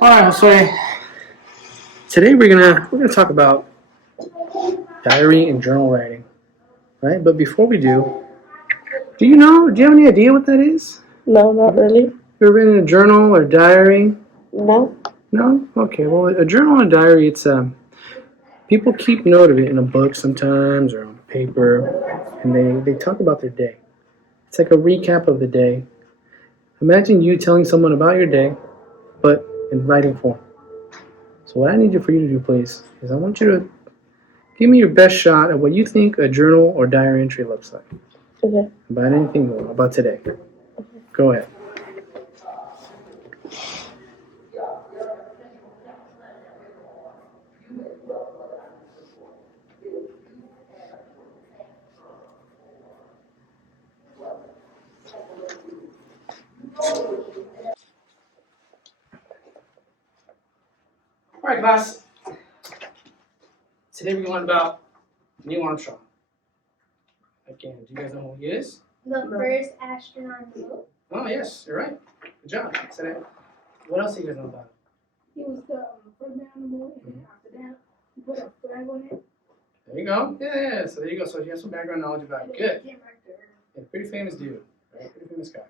All right, so today we're gonna talk about diary and journal writing, right? But before we do you know? Do you have any idea what that is? No, not really. You ever written a journal or diary? No. No. Okay. Well, a journal and diary, it's people keep note of it in a book sometimes or on paper, and they talk about their day. It's like a recap of the day. Imagine you telling someone about your day, but in writing form. So what I need for you to do, please, is I want you to give me your best shot at what you think a journal or diary entry looks like. Okay. About anything about today. Go ahead. All right, class. Today we're going to learn about Neil Armstrong. Again, do you guys know who he is? The first astronaut on the moon. Oh, yes, you're right. Good job. Today. What else do you guys know about him? He was the first man on the moon, and then after that, he put a flag on it. There you go. Yeah. So there you go. So you have some background knowledge about it. Good. Came right there. Yeah, pretty famous dude. Right? Pretty famous guy.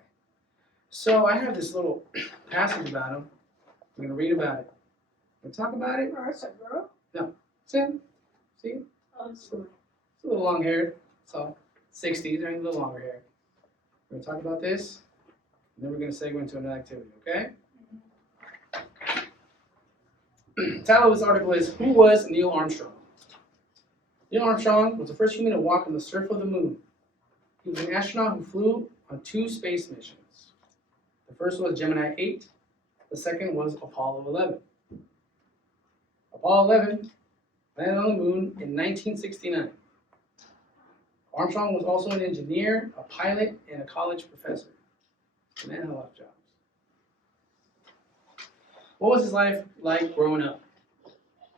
So I have this little passage about him. We're going to read about it. We'll talk about it. Oh, that's a girl? No. It's him. See? Oh, it's It's a little long haired. So 60s, right? A little longer hair. We're going to talk about this. And then we're going to segue into another activity, okay? Title of this article is Who Was Neil Armstrong? Neil Armstrong was the first human to walk on the surface of the moon. He was an astronaut who flew on 2 space missions. The first was Gemini 8. The second was Apollo 11. Apollo 11 landed on the moon in 1969. Armstrong was also an engineer, a pilot, and a college professor. The man had a lot of jobs. What was his life like growing up?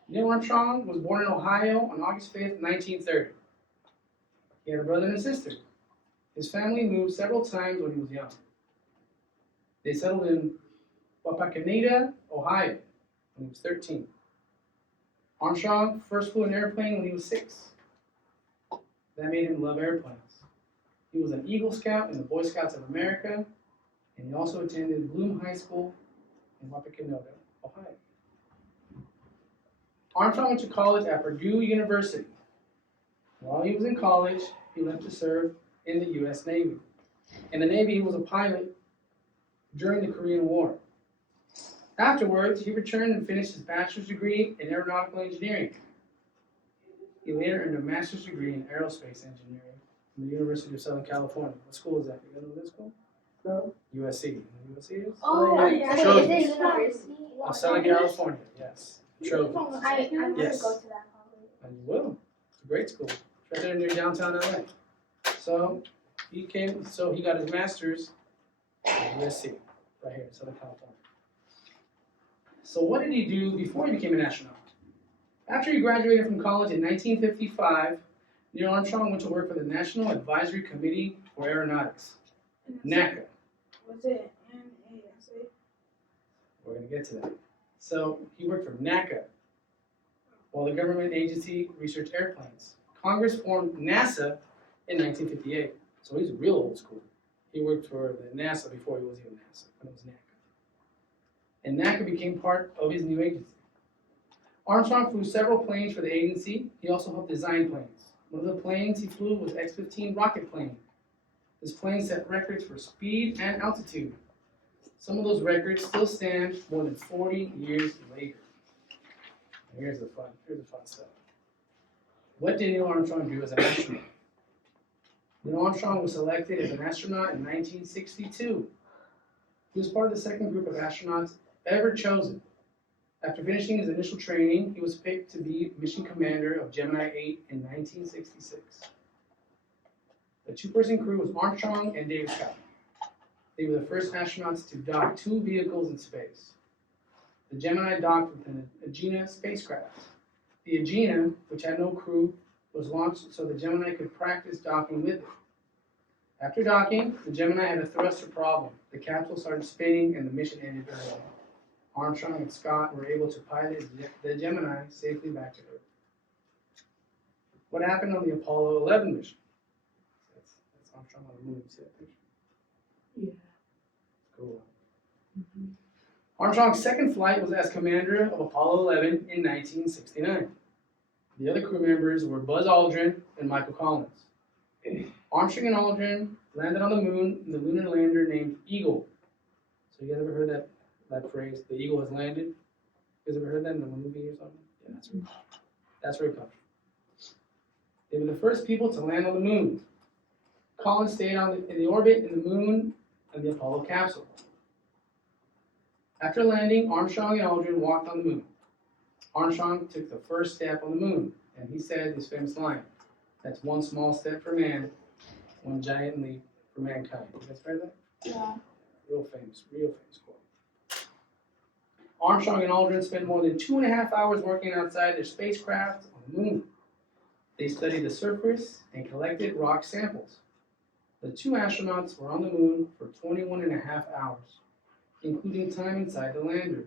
Neil Armstrong was born in Ohio on August 5th, 1930. He had a brother and a sister. His family moved several times when he was young. They settled in Wapakoneta, Ohio, when he was 13. Armstrong first flew an airplane when he was 6. That made him love airplanes. He was an Eagle Scout in the Boy Scouts of America, and he also attended Bloom High School in Wapakoneta, Ohio. Armstrong went to college at Purdue University. While he was in college, he left to serve in the U.S. Navy. In the Navy, he was a pilot during the Korean War. Afterwards, he returned and finished his bachelor's degree in aeronautical engineering. He later earned a master's degree in aerospace engineering from the University of Southern California. What school is that? You know this school? No. USC. You know what USC is? Oh, yeah. Trojans. Is it university? Of Southern California, yes. Trojans. I want to Yes. go to that college. And you will. It's a great school. It's right there near downtown LA. So he got his master's at USC, right here in Southern California. So what did he do before he became an astronaut? After he graduated from college in 1955, Neil Armstrong went to work for the National Advisory Committee for Aeronautics, NACA. Was it NASA? We're going to get to that. So he worked for NACA, while the government agency researched airplanes. Congress formed NASA in 1958. So he's real old school. He worked for the NASA before he was even NASA, when it was NACA. And NACA became part of his new agency. Armstrong flew several planes for the agency. He also helped design planes. One of the planes he flew was X-15 rocket plane. This plane set records for speed and altitude. Some of those records still stand more than 40 years later. And here's the fun stuff. What did Neil Armstrong do as an astronaut? Neil Armstrong was selected as an astronaut in 1962. He was part of the second group of astronauts ever chosen. After finishing his initial training, he was picked to be mission commander of Gemini 8 in 1966. The 2-person crew was Armstrong and David Scott. They were the first astronauts to dock 2 vehicles in space. The Gemini docked with an Agena spacecraft. The Agena, which had no crew, was launched so the Gemini could practice docking with it. After docking, the Gemini had a thruster problem. The capsule started spinning and the mission ended early. Armstrong and Scott were able to pilot the Gemini safely back to Earth. What happened on the Apollo 11 mission? That's Armstrong on the moon. See that picture? Yeah. Cool. Armstrong's second flight was as commander of Apollo 11 in 1969. The other crew members were Buzz Aldrin and Michael Collins. Armstrong and Aldrin landed on the moon in the lunar lander named Eagle. So you guys ever heard that phrase, the Eagle has landed? You guys ever heard that in a movie or something? Yeah, that's where it comes from. They were the first people to land on the moon. Collins stayed in the orbit in the moon and the Apollo capsule. After landing, Armstrong and Aldrin walked on the moon. Armstrong took the first step on the moon, and he said this famous line, "That's one small step for man, one giant leap for mankind." You guys heard that? Yeah. Real famous quote. Armstrong and Aldrin spent more than 2.5 hours working outside their spacecraft on the moon. They studied the surface and collected rock samples. The two astronauts were on the moon for 21.5 hours, including time inside the lander.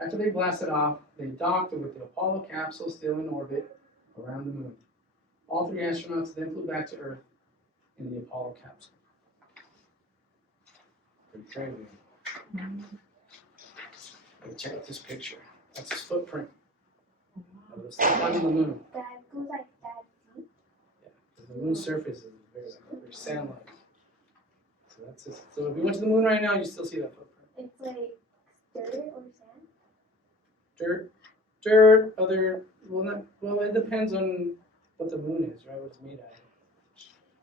After they blasted off, they docked with the Apollo capsule still in orbit around the moon. All three astronauts then flew back to Earth in the Apollo capsule. Pretty crazy. Check out this picture. That's his footprint. Of the stuff on the moon. That goes like that deep. Yeah, the moon's surface is very sand-like. So that's it. So if you went to the moon right now, you still see that footprint. It's like dirt or sand. Dirt, well, it depends on what the moon is, right? What it's made out of.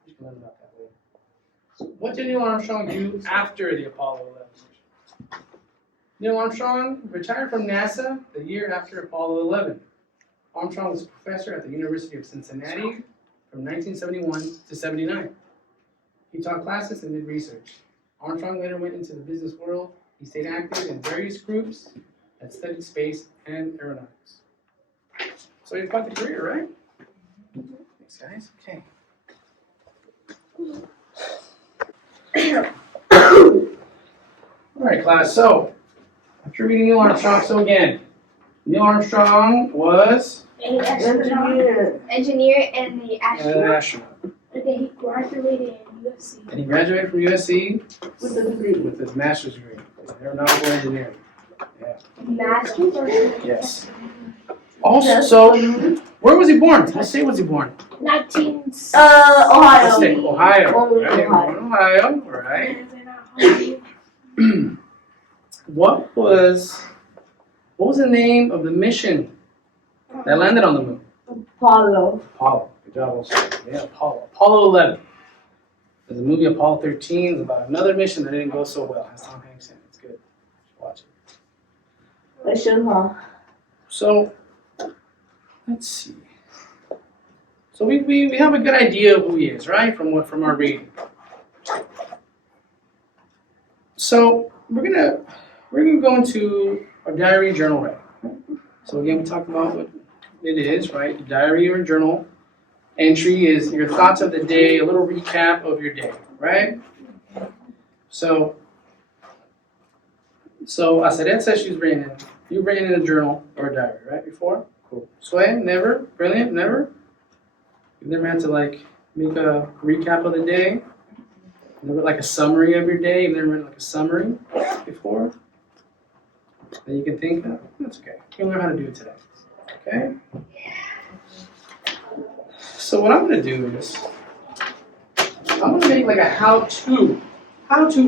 You can learn about that later. So what did Neil Armstrong do after the Apollo 11 mission? Neil Armstrong retired from NASA the year after Apollo 11. Armstrong was a professor at the University of Cincinnati from 1971 to 79. He taught classes and did research. Armstrong later went into the business world. He stayed active in various groups that studied space and aeronautics. So you've got the career, right? Thanks, guys. Okay. All right, class. So, after reading Neil Armstrong, so again, Neil Armstrong was Engineer and the an astronaut. astronaut. And then he graduated in UFC. And he graduated from USC With the degree. with his master's degree in aeronautical engineering. Yeah. Masters or Yes. Also, so where was he born? What state was he born? 19. What Ohio. state? Ohio. Oh, Right? Ohio. Ohio. Right. What was the name of the mission that landed on the moon? Apollo. Apollo. Good job, also. Yeah, Apollo. Apollo 11. There's a movie, Apollo 13. It's about another mission that didn't go so well. It has Tom Hanks in it. It's good. Watch it. I should, huh? So, let's see. So we have a good idea of who he is, right? From our reading. So we're gonna go into our diary and journal writing. So again, we talked about what it is, right? The diary or journal entry is your thoughts of the day, a little recap of your day, right? So Asaret says you've written in a journal or a diary, right? Before? Cool. Sway, never? Brilliant, never? You've never had to like make a recap of the day? Never like a summary of your day? You've never written like a summary before? That you can think of? That's okay. You'll learn how to do it today. Okay? So what I'm gonna do is I'm gonna make like a how-to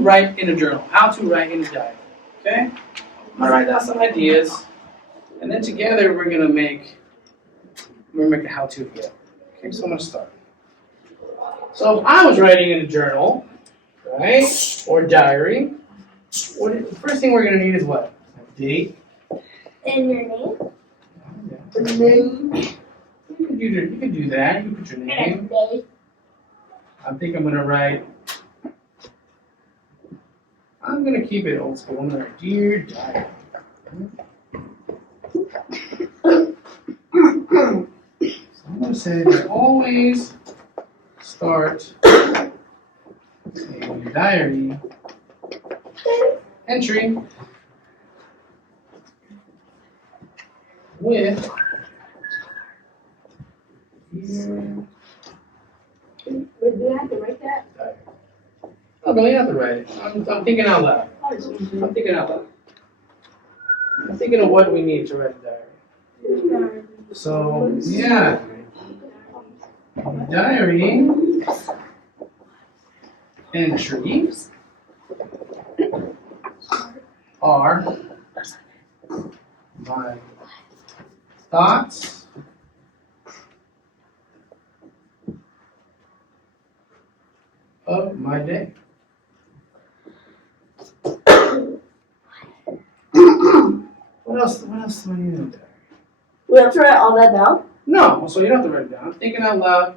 write in a journal, how to write in a diary. Okay? I'm gonna write down some ideas, and then together we're gonna make a how-to together. Okay, so I'm gonna start. So if I was writing in a journal, right, or diary, the first thing we're gonna need is what? A date. And your name. The name. You can do that. You can put your name. I think I'm gonna write. I'm gonna keep it old school. I'm gonna write Dear Diary. So I'm gonna say that always start a diary entry with dear But do I have to write that? diary. No, but you have to write it. I'm thinking out loud. I'm thinking out loud. I'm thinking of what we need to write a diary. So, yeah. Diary entries are my thoughts of my day. What else do I need in there? We have to write all that down. No, so you don't have to write it down. I'm thinking out loud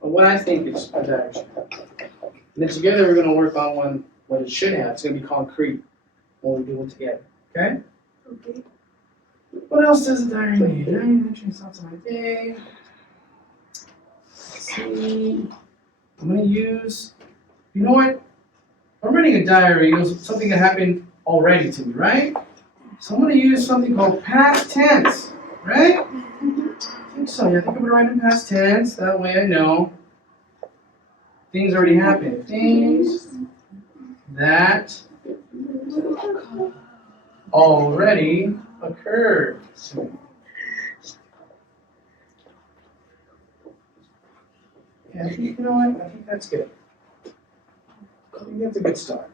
of what I think is a diary should have. And then together we're going to work on what it should have. It's going to be concrete when we do it together. Okay? Okay. What else does a diary need? Diary entries, thoughts of my day. Let's see. I'm going to use, you know what? I'm writing a diary. It was something that happened already to me, right? So I'm going to use something called past tense, right? I think so. Yeah, I think I'm going to write in past tense. That way I know things already happened. Things that already occurred. Yeah, I think, you know what? I think that's good. I think that's a good start.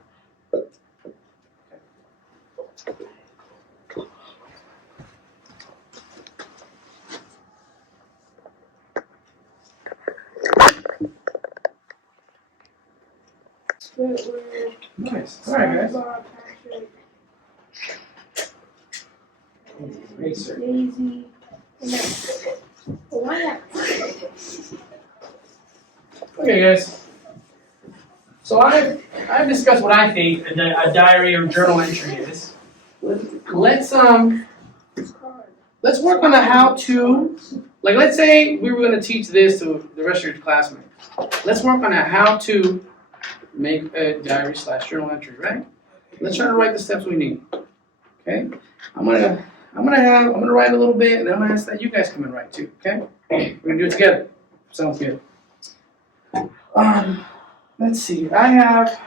Nice. All right, guys. Racer. Daisy. Why not? Okay, guys. So I've discussed what I think a diary or journal entry is. Let's work on the how-to. Like, let's say we were going to teach this to the rest of your classmates. Let's work on a how-to make a diary / journal entry, right? Let's try to write the steps we need. Okay? I'm gonna write a little bit, and then I'm gonna ask that you guys come and write too. Okay? We're gonna do it together. Sounds good. Let's see. I have.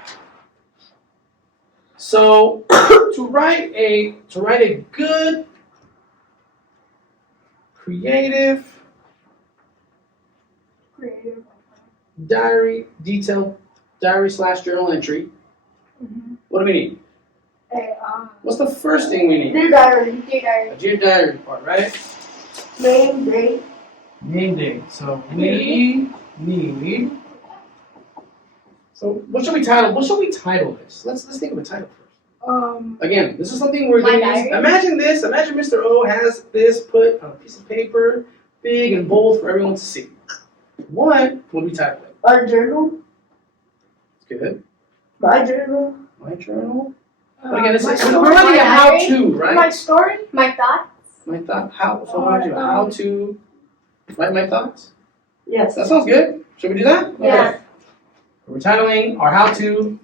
So to write a good, creative diary, detailed diary / journal entry. What do we need? What's the first thing we need? Dear diary. A dear diary part, right? Name, date. Name date. So we need. So what should we title this? Let's think of a title first. Again, this is something we're My going to use. diary? Imagine this. Imagine Mr. O has this put on a piece of paper, big and bold for everyone to see. What would we title it? Our journal. Good. My journal. My journal. But again, we're writing a how-to, right? My story? My thoughts? My thought. How? So what do I do? How to write my thoughts? Yes. That sounds good. Should we do that? Yeah. Okay. We're titling our how to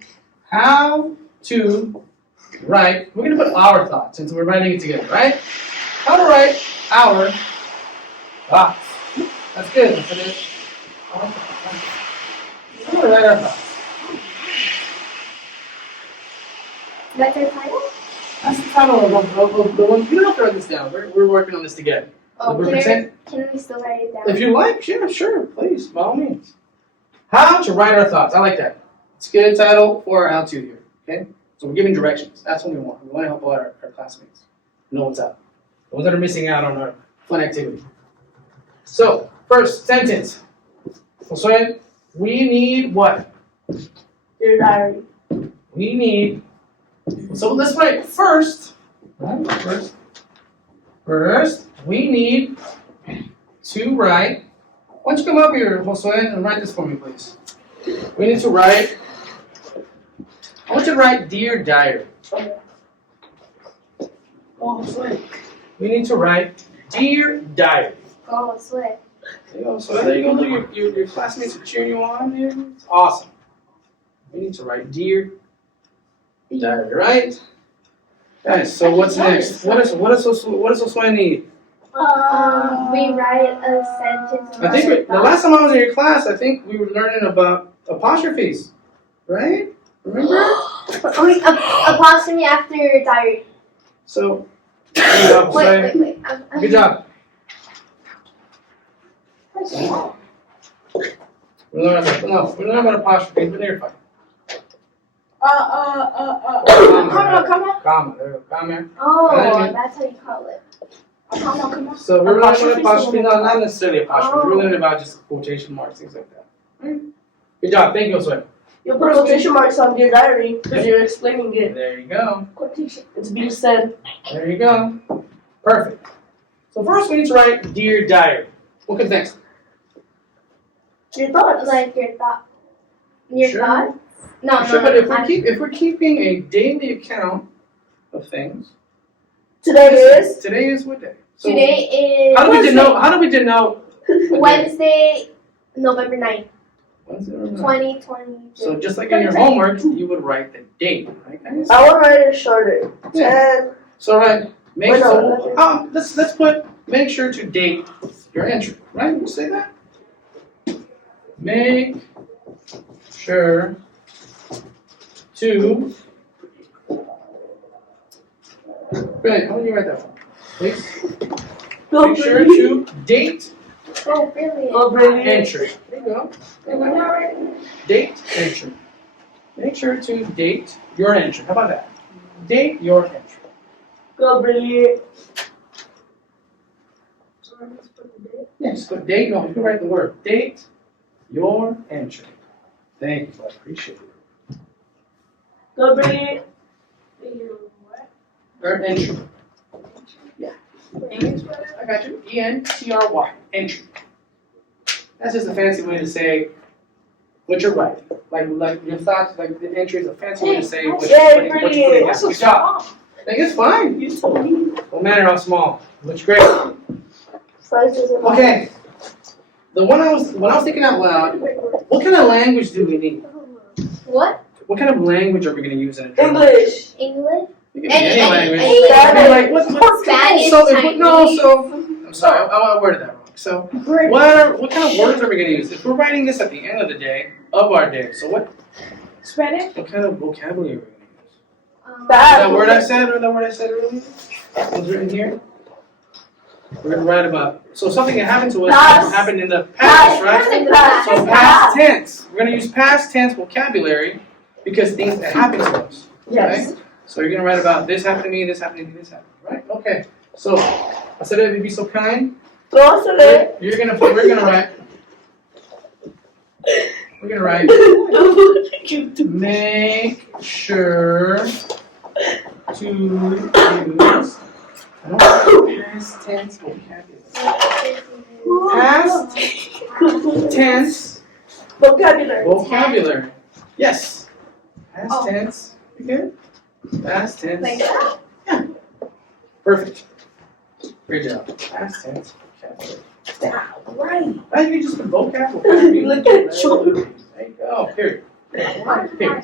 write. We're gonna put our thoughts since we're writing it together, right? How to write our thoughts. That's good. That's it. How to write our thoughts. That's our title? That's the title of the one. You don't have to write this down. We're working on this together. Oh, We're can pretend- we still write it down? If you like, yeah, sure, please, by all means. How to write our thoughts. I like that. It's a good title for our how-to here. Okay? So we're giving directions. That's what we want. We want to help out our classmates know what's up. The ones that are missing out on our fun activity. So, first sentence. So we need what? Dear diary. We need. So let's write first. Right? First, we need to write. Why don't you come up here, Josue, and write this for me, please? We need to write. I want you to write Dear Diary. Oh, Josue. We need to write Dear Diary. Oh, sweat. There you go. So there you go. Look, your classmates are cheering you on here. It's awesome. We need to write Dear Diary, right? Guys, so what's next? What does Josue need? Rewrite a sentence. I think the last time I was in your class, I think we were learning about apostrophes, right? Remember? Wait, apostrophe after diary. So, there you go. Wait. Good job. We're learning about apostrophes, but they're fine. Comma. There we go. Comma. Oh, that's how you call it. So we're learning apostrophe, no, not necessarily apostrophe. We're learning about just quotation marks, things like that. Right? Good job. Thank you, Josue. You put quotation marks on your diary because you're explaining it. There you go. Quotation. It's being said. There you go. Perfect. So first we need to write Dear Diary. What comes next? Your thoughts. Like your thought. Your Sure. thoughts? No, Sure, no. but if we're keeping a daily account of things, Today is today is what day? So Today is how do we denote Wednesday, November 9th, Wednesday or not? 2022. So just like in your homework, you would write the date, right guys? I will write it shorter. Yeah. So right, Wait, no, let's put make sure to date your entry, right? We'll say that. Make sure to Great, how do you write that one? Please. Make sure to date Oh, brilliant. Go brilliant. entry. There you go. There you go. Date entry. Make sure to date your entry. How about that? Date your entry. Go brilliant. So I just put the date. Yeah, just put date. No, you can write the word. Date your entry. Thank you. I appreciate it. Go brilliant. What? Or entry. Yeah. I got you. E-N-T-R-Y. Entry. That's just a fancy way to say what you're writing. Like your thoughts, like the entry is a fancy way to say what you're putting down. Good job. Like, it's fine. You told me. No matter how small. Looks great. Size doesn't matter. Okay. When I was thinking out loud, what kind of language do we need? What? What kind of language are we going to use in a journal? English. English? It can be any language. any I mean, like, what Spanish, so, Chinese. I'm sorry, I worded that wrong. So, what kind of words are we going to use? If we're writing this at the end of the day, of our day, so what Spanish? kind of vocabulary are we going to use? Bad. That word I said, or that word I said earlier, was written here. We're going to write about, so something that happened to us Past. happened in the past, right? Past. So past tense. We're going to use past tense vocabulary because things that happen to us. Yes. Right? So you're going to write about this happened to me, this happened to me, this happened. Right? Okay. So, I said if you'd be so kind. Go to the. We're gonna write. Make sure to use past tense vocabulary. Past tense vocabulary. Yes. Past tense. You good? Past tense. Like that? Yeah. Perfect. Great job. Past tense vocabulary. Right. I think you just put vocabulary. Look at children. There you go. Period. Period.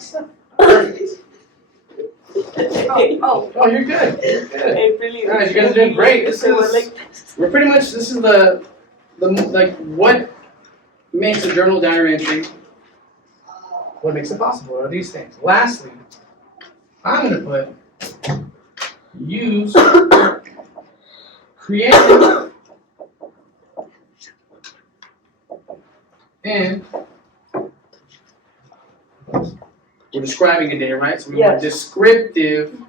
Oh, you're good. You're good. Hey, really. Guys, you guys are doing great. We're pretty much, this is the like, what makes a journal diary entry, what makes it possible are these things. Lastly, I'm going to put, use creative and we're describing a day, right? So we want descriptive.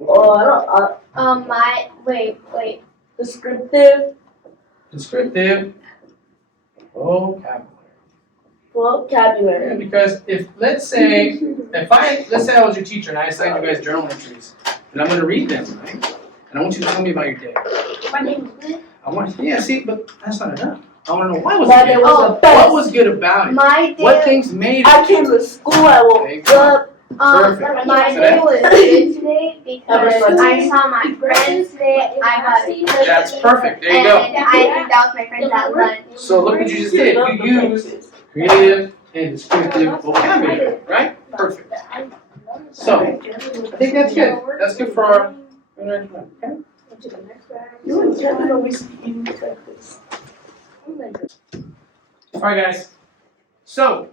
Oh, I don't. Wait. Descriptive Descriptive vocabulary. vocabulary. Yeah, because if let's say I was your teacher and I assigned you guys journal entries and I'm going to read them, right? And I want you to tell me about your day. My name is But that's not enough. I want to know why was My it day good? was the best. What was good about it? My day. What things made it? I came to school. I woke up. Perfect. My So day that- was good today because Everybody. I saw my friends today. I got a That's perfect. There you go. And I think that was my friends at lunch. So look what you just did. You used creative and descriptive vocabulary, right? Perfect. So I think that's good. That's good for our interaction. Okay. Up to the next bag. You and Kevin always eating like this. I'm like, All right, guys. So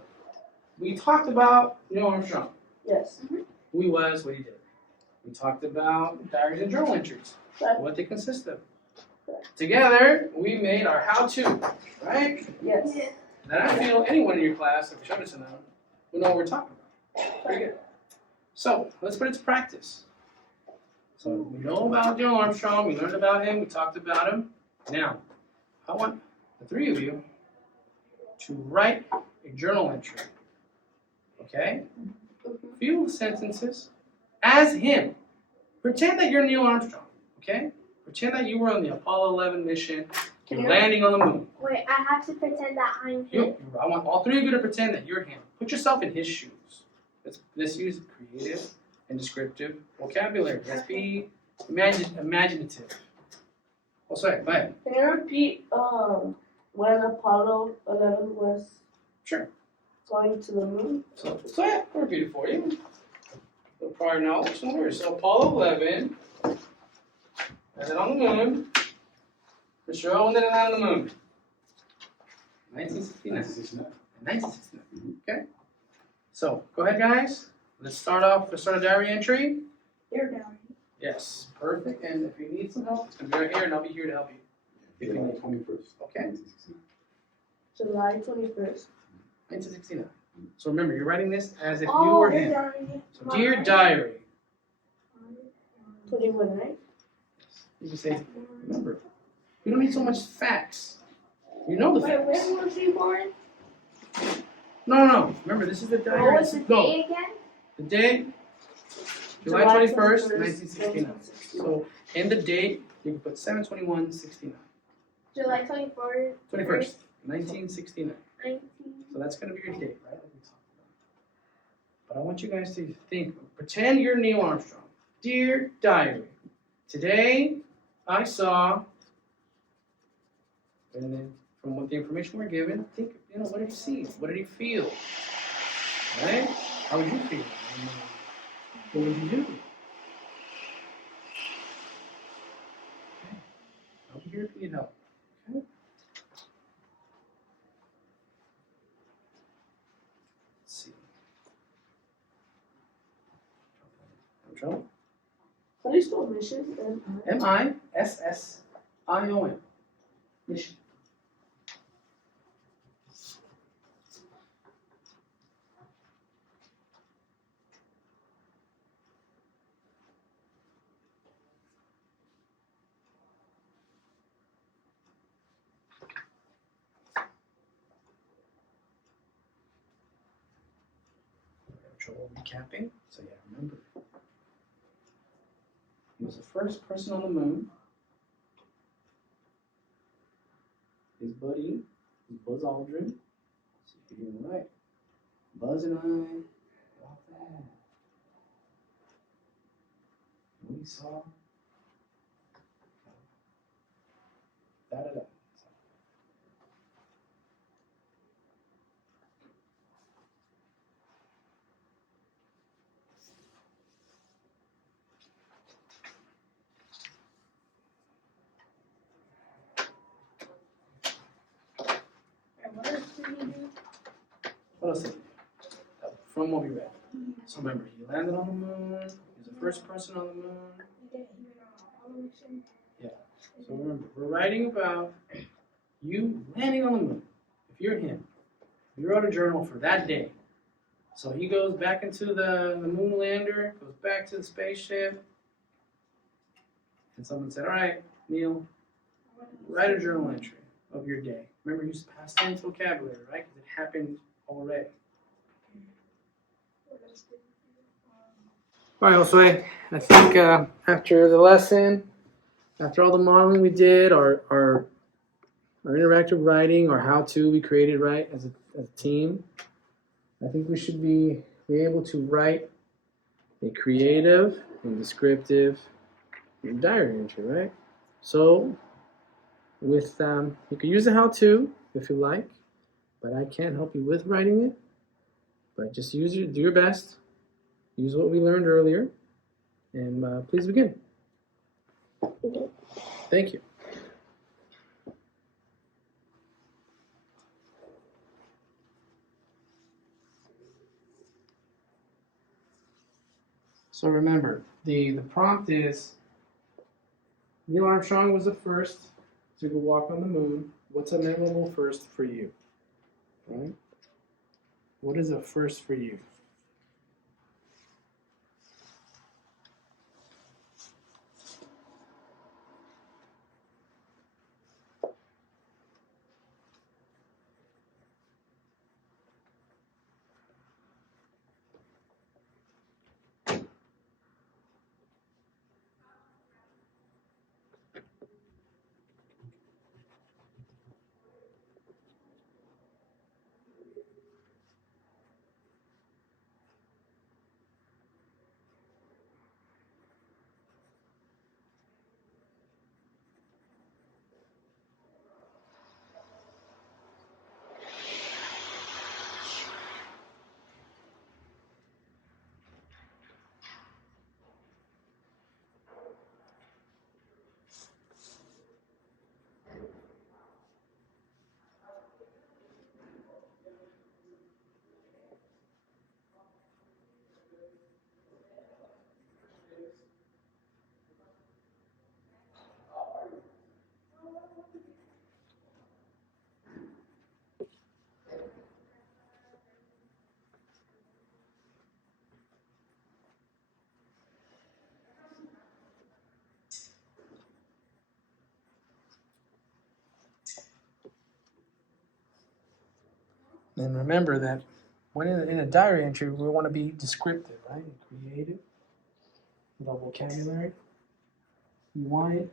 we talked about Neil Armstrong. Yes. Who he was, what he did. We talked about diaries and journal entries, Right. what they consist of. Right. Together, we made our how-to, right? Yes. And I feel anyone in your class, if we showed it to them, will know what we're talking about. Very good. So let's put it to practice. So we know about Neil Armstrong, we learned about him, we talked about him. Now, I want the three of you to write a journal entry. Okay? Few sentences as him. Pretend that you're Neil Armstrong. Okay? Pretend that you were on the Apollo 11 mission. You're landing on the moon. Wait, I have to pretend that I'm him. I want all three of you to pretend that you're him. Put yourself in his shoes. Let's use creative and descriptive vocabulary. Let's be imaginative. Oh, sorry, go ahead. Can you repeat when Apollo 11 was Sure. going to the moon? So yeah, I'll repeat it for you. The prior knowledge, no worries. So Apollo 11, landed on the moon. For sure, when did it land on the moon? 1969. 1969. Okay. So go ahead, guys. Let's start a diary entry. they're down. Yes, perfect. And if you need some help, it's gonna be right here, and I'll be here to help you. If you July need. 21st. Okay. July 21st. 1969. So remember, you're writing this as if you Oh, were they're him. down. So dear diary. 21, right? You can say, remember, you don't need so much facts. You know the Wait, facts. when was he born? No. Remember, this is the diary. What was the Go. date again? The date, July 21st, 1969. So in the date, you can put 7/21/69. July 24th. 21st, 1969. 19. So that's going to be your date, right? Like we talked about. But I want you guys to think, pretend you're Neil Armstrong. Dear diary, today I saw, and then from what the information we're given, think, what did he see? What did he feel? Right? How would you feel? What would you do? Okay. I'll be here if you need help. Okay? Let's see. No trouble? How do you spell mission? M-I-S-S-I-O-N. Mission. Trouble recapping. So yeah, remember. He was the first person on the moon. His buddy was Buzz Aldrin. So you can hear him right. Buzz and I got that. What he saw. Da-da-da. And what else did he do? What else did he do? From what we read. So remember, he landed on the moon. He was the first person on the moon. He did Apollo mission. So remember, we're writing about you landing on the moon. If you're him, you wrote a journal for that day. So he goes back into the moon lander, goes back to the spaceship, and someone said, all right, Neil, write a journal entry of your day. Remember, use past tense vocabulary, right? Because it happened already. What else did he do? All right, Josue, I think after the lesson, after all the modeling we did, our interactive writing, or how-to we created, right, as a team, I think we should be able to write a creative and descriptive diary entry, right? So, with you can use the how-to if you like, but I can't help you with writing it. But just do your best. Use what we learned earlier, and please begin. Thank you. So remember, the prompt is Neil Armstrong was the first to go walk on the moon. What's a memorable first for you? Right? What is a first for you? And remember that when in a diary entry, we want to be descriptive, right? Creative, with our vocabulary. You want it